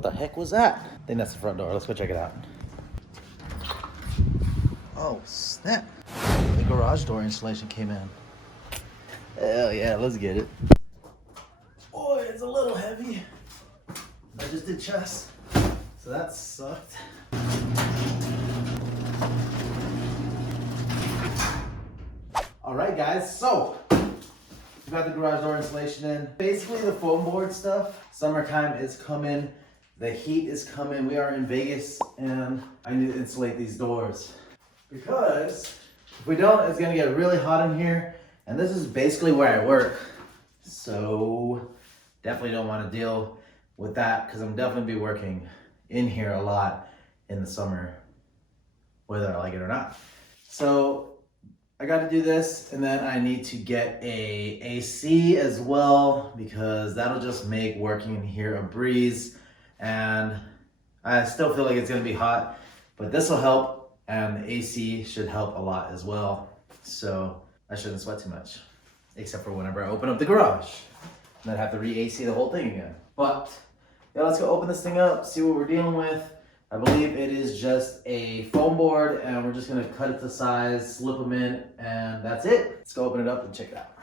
What the heck was that? I think that's the front door. Let's go check it out. Oh, snap. The garage door installation came in. Hell yeah, let's get it. Boy, it's a little heavy. I just did chest, so that sucked. All right, guys, so we got the garage door installation in. Basically the foam board stuff. Summertime is coming. The heat is coming. We are in Vegas and I need to insulate these doors because if we don't, it's gonna get really hot in here. And this is basically where I work. So definitely don't want to deal with that because I'm definitely be working in here a lot in the summer, whether I like it or not. So I got to do this, and then I need to get a AC as well because that'll just make working in here a breeze. And I still feel like it's going to be hot, but this will help, and the AC should help a lot as well. So I shouldn't sweat too much, except for whenever I open up the garage and then have to re-AC the whole thing again. But yeah, let's go open this thing up, see what we're dealing with. I believe it is just a foam board, and we're just gonna cut it to size, slip them in, and that's it. Let's go open it up and check it out.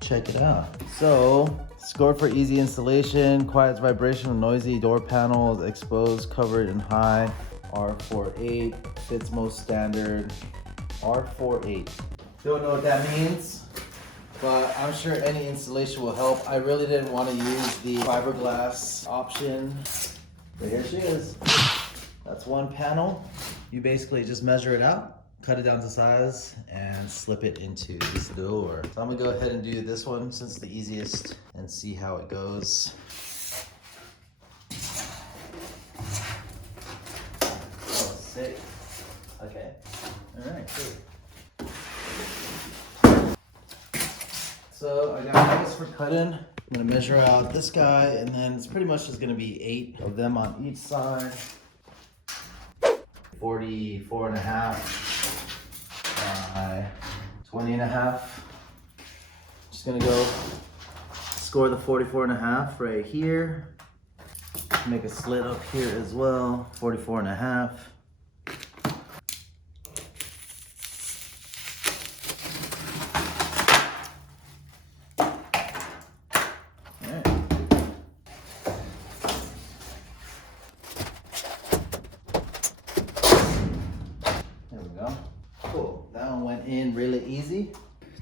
Check it out. So, scored for easy installation, quiet vibration, noisy door panels, exposed, covered, and high. R48, fits most standard. R48. Don't know what that means, but I'm sure any installation will help. I really didn't want to use the fiberglass option, but here she is. That's one panel. You basically just measure it out, cut it down to size, and slip it into this door. So I'm gonna go ahead and do this one since it's the easiest and see how it goes. Oh, sick. Okay. All right, cool. So I got those for cutting. I'm gonna measure out this guy, and then it's pretty much just gonna be 8 of them on each side. 44 and a half by 20 and a half. Just gonna go score the 44 and a half right here. Make a slit up here as well, 44 and a half. In really easy.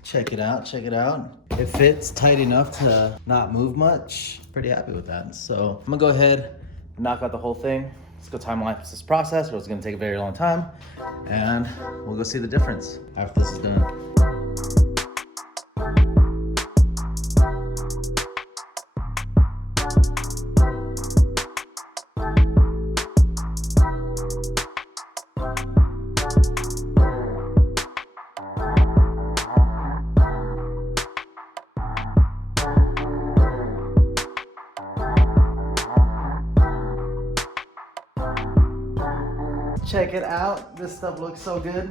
Check it out, check it out. It fits tight enough to not move much. Pretty happy with that. So I'm gonna go ahead and knock out the whole thing. Let's go time lapse this process, or it's gonna take a very long time. And we'll go see the difference after this is done. Check it out. This stuff looks so good.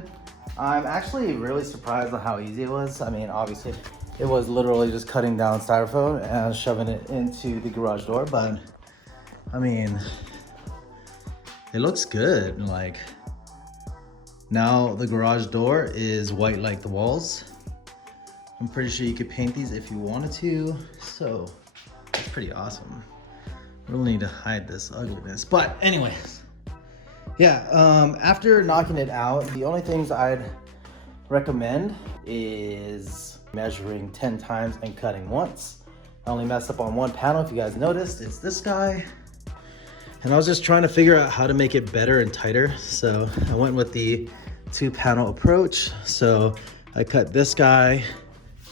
I'm actually really surprised at how easy it was. I mean, obviously, it was literally just cutting down styrofoam and shoving it into the garage door, but I mean, it looks good. Like, now the garage door is white like the walls. I'm pretty sure you could paint these if you wanted to, so it's pretty awesome. We'll need to hide this ugliness, but anyways. Yeah, after knocking it out, the only things I'd recommend is measuring 10 times and cutting once. I only messed up on one panel, if you guys noticed. It's this guy. And I was just trying to figure out how to make it better and tighter. So I went with the 2-panel approach. So I cut this guy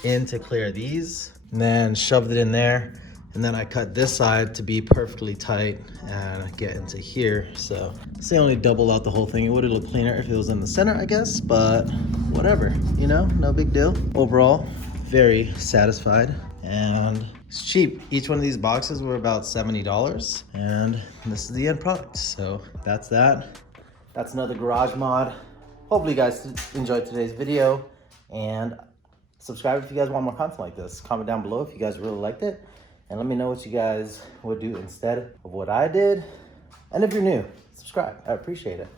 in to clear these, and then shoved it in there. And then I cut this side to be perfectly tight and get into here. So say only double out the whole thing. It would have looked cleaner if it was in the center, I guess, but whatever, you know, no big deal. Overall, very satisfied, and it's cheap. Each one of these boxes were about $70, and this is the end product. So that's that. That's another garage mod. Hopefully you guys enjoyed today's video. And subscribe if you guys want more content like this. Comment down below if you guys really liked it. And let me know what you guys would do instead of what I did. And if you're new, subscribe. I appreciate it.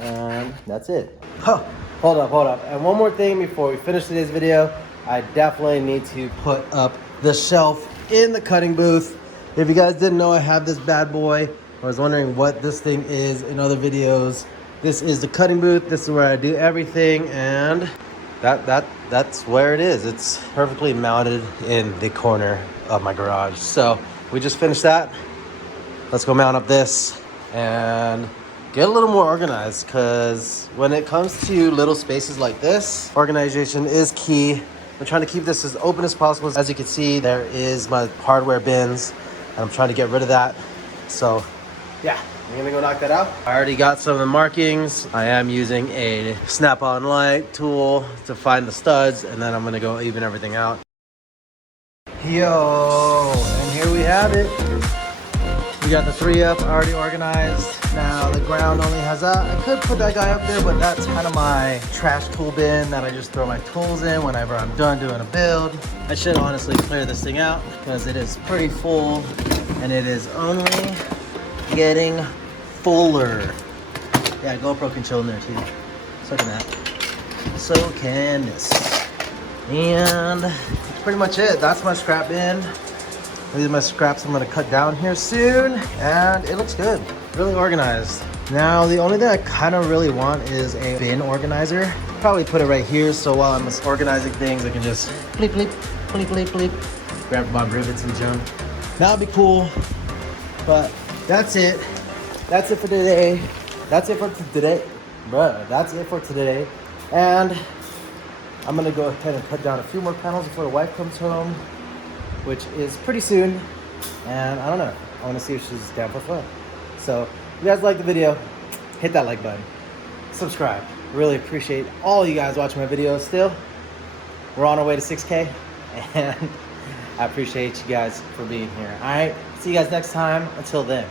And that's it. Oh, hold up. And one more thing before we finish today's video. I definitely need to put up the shelf in the cutting booth. If you guys didn't know, I have this bad boy. I was wondering what this thing is in other videos. This is the cutting booth. This is where I do everything, and that's where it is. It's perfectly mounted in the corner of my garage. So we just finished that. Let's go mount up this and get a little more organized, because when it comes to little spaces like this, organization is key. I'm trying to keep this as open as possible. As you can see, there is my hardware bins, and I'm trying to get rid of that. So yeah, I'm gonna go knock that out. I already got some of the markings. I am using a snap-on light tool to find the studs, and then I'm gonna go even everything out. Yo, and here we have it. We got the 3F already organized. Now the ground only has that. I could put that guy up there, but that's kind of my trash tool bin that I just throw my tools in whenever I'm done doing a build. I should honestly clear this thing out because it is pretty full, and it is only getting fuller. Yeah, GoPro can chill in there too. So can that. So can this. And that's pretty much it. That's my scrap bin. These are my scraps I'm gonna cut down here soon, and it looks good, really organized. Now, the only thing I kind of really want is a bin organizer. Probably put it right here, so while I'm organizing things, I can just bleep, bleep, bleep, bleep, bleep, grab my rivets and junk. That would be cool, but that's it. That's it for today. That's it for today. Bruh, that's it for today. And I'm gonna go ahead and cut down a few more panels before the wife comes home, which is pretty soon. And I don't know, I want to see if she's down for fun. So if you guys like the video, hit that like button, subscribe. Really appreciate all you guys watching my videos still. We're on our way to 6K, and I appreciate you guys for being here. All right, see you guys next time. Until then.